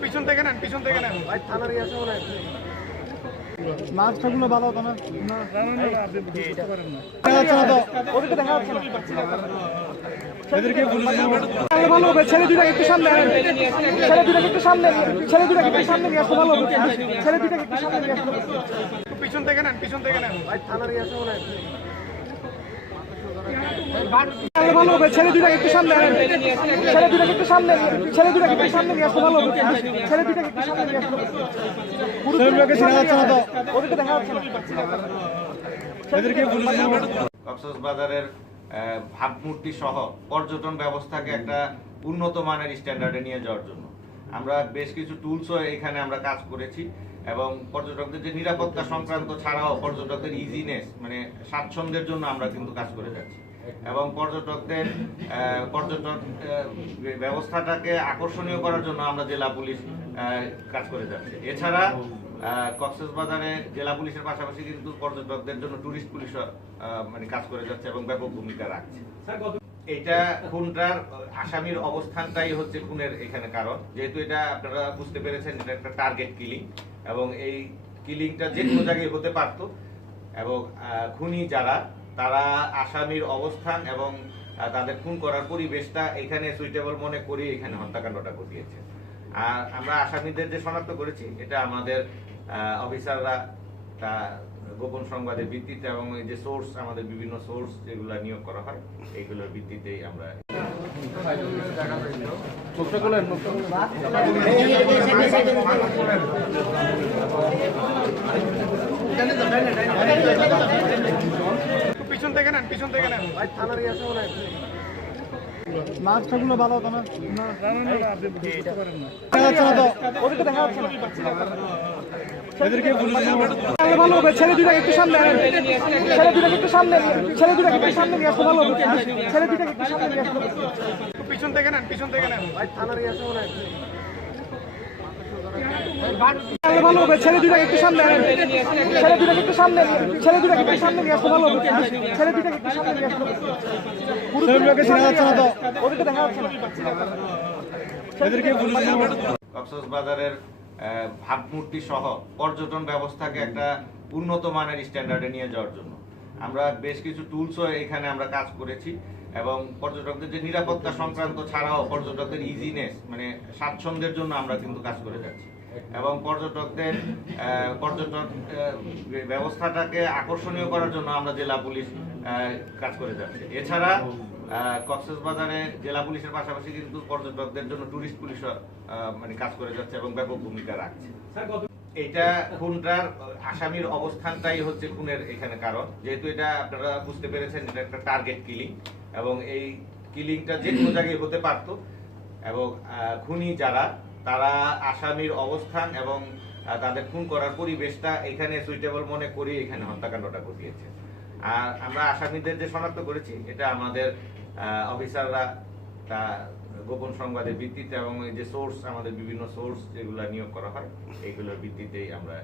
পিছন থেকে নেন পিছন থেকে নেন ভাই থানার ইয়ে আছে মনে হয় মাছটাগুলো ভালো হতো না দেখা যাচ্ছে না ভালো হবে ছেলে দুটাকে একটু সামনে আনেন। ছেলে দুটাকে একটু সামনে ছেলে দুটাকে একটু সামনে নিয়ে আসতে ভালো হবে। ছেলে দুটাকে একটু সামনে নিয়ে আসতে পিছন থেকে নেন পিছন থেকে নেন। ভাই থানার ইয়ে আছে মনে ভালো হবে ছেলে দুটাকে একটু সামনে ছেলে দুটাকে একটু সামনে ছেলে দুটাকে একটু সামনে নিয়ে আসতে ভালো হবে। ছেলে দুটাকে একটু সামনে নিয়ে আসতে ছেলেগুলোকে চেনা যাচ্ছে না তো। ওদিকে দেখা যাচ্ছে না। এদেরকে পুলিশ কক্সবাজারের ভাবমূর্তি সহ পর্যটন ব্যবস্থাকে একটা উন্নত মানের স্ট্যান্ডার্ডে নিয়ে যাওয়ার জন্য। আমরা বেশ কিছু টুলসও এখানে আমরা কাজ করেছি এবং পর্যটকদের যে নিরাপত্তা সংক্রান্ত ছাড়াও পর্যটকদের ইজিনেস মানে স্বাচ্ছন্দ্যের জন্য আমরা কিন্তু কাজ করে যাচ্ছি। এবং পর্যটকদের আহ, ব্যবস্থাটাকে আকর্ষণীয় করার জন্য আমরা জেলা পুলিশ কাজ করে যাচ্ছি। এছাড়া কক্সবাজারে জেলা পুলিশের পাশাপাশি কিন্তু পর্যটকদের জন্য টুরিস্ট পুলিশও মানে কাজ করে যাচ্ছে এবং ব্যাপক ভূমিকা রাখছে। এটা খুনটার আসামির অবস্থানটাই হচ্ছে খুনের এখানে কারণ। যেহেতু এটা আপনারা বুঝতে পেরেছেন এটা একটা টার্গেট কিলিং এবং এই কিলিংটা যে কোনো জায়গায় হতে পারত। এবং খুনি যারা তারা আসামির অবস্থান এবং তাদের খুন করার পরিবেশটা এখানে সুইটেবল মনে করে এখানে হত্যাকাণ্ডটা ঘটিয়েছে। আর আমরা আসামিদের যে শনাক্ত করেছি, এটা আমাদের অফিসাররা, তা, গোপন সংবাদের ভিত্তিতে এবং এই যে সোর্স আমাদের বিভিন্ন সোর্স যেগুলো নিয়োগ করা হয়, এইগুলোর ভিত্তিতেই আমরা থেকে নেন পিছন থেকে নেন। মাছটাগুলো ভালো হতো না? ভালো হবে ছেলে দুটাকে একটু সামনে ছেলে দুটাকে একটু সামনে ছেলে দুটাকে একটু সামনে নিয়ে আসতে ভালো হবে। ছেলে দুটাকে একটু সামনে নিয়ে আসতে পিছন থেকে নেন পিছন থেকে নেন। ভাই থানার ইয়ে ভালো হবে ছেলে দুটাকে একটু সামনে আনেন। ছেলে দুটাকে একটু সামনে ছেলে দুটাকে একটু সামনে নিয়ে আসতে ভালো হবে। ছেলে দুটাকে একটু সামনে নিয়ে আসতে ছেলেগুলোকে চেনা যাচ্ছে না তো। ওদিকে দেখা যাচ্ছে না। কক্সবাজারের ভাবমূর্তি সহ পর্যটন ব্যবস্থাকে একটা উন্নত মানের স্ট্যান্ডার্ডে নিয়ে যাওয়ার জন্য। আমরা বেশ কিছু টুলসও এখানে আমরা কাজ করেছি এবং পর্যটকদের যে নিরাপত্তা সংক্রান্ত ছাড়াও পর্যটকদের ইজিনেস মানে স্বাচ্ছন্দ্যের জন্য আমরা কিন্তু কাজ করে যাচ্ছি। এবং পর্যটকদের আহ, ব্যবস্থাটাকে আকর্ষণীয় করার জন্য আমরা জেলা পুলিশ কাজ করে যাচ্ছি। এছাড়া কক্সবাজারে জেলা পুলিশের পাশাপাশি কিন্তু পর্যটকদের জন্য টুরিস্ট পুলিশও আহ, মানে কাজ করে যাচ্ছে এবং ব্যাপক ভূমিকা রাখছে। এটা খুনটার আসামির অবস্থানটাই হচ্ছে খুনের এখানে কারণ। যেহেতু এটা আপনারা বুঝতে পেরেছেন এটা একটা টার্গেট কিলিং এবং এই কিলিংটা যে কোনো জায়গায় হতে পারত। এবং খুনি যারা তারা আসামির অবস্থান এবং তাদের খুন করার পরিবেশটা এখানে সুইটেবল মনে করে এখানে হত্যাকাণ্ডটা ঘটিয়েছে। আর আমরা আসামিদের যে শনাক্ত করেছি, এটা আমাদের অফিসাররা, তা, গোপন সংবাদের ভিত্তিতে এবং যে সোর্স আমাদের বিভিন্ন সোর্স যেগুলো নিয়োগ করা হয়, এইগুলোর ভিত্তিতেই আমরা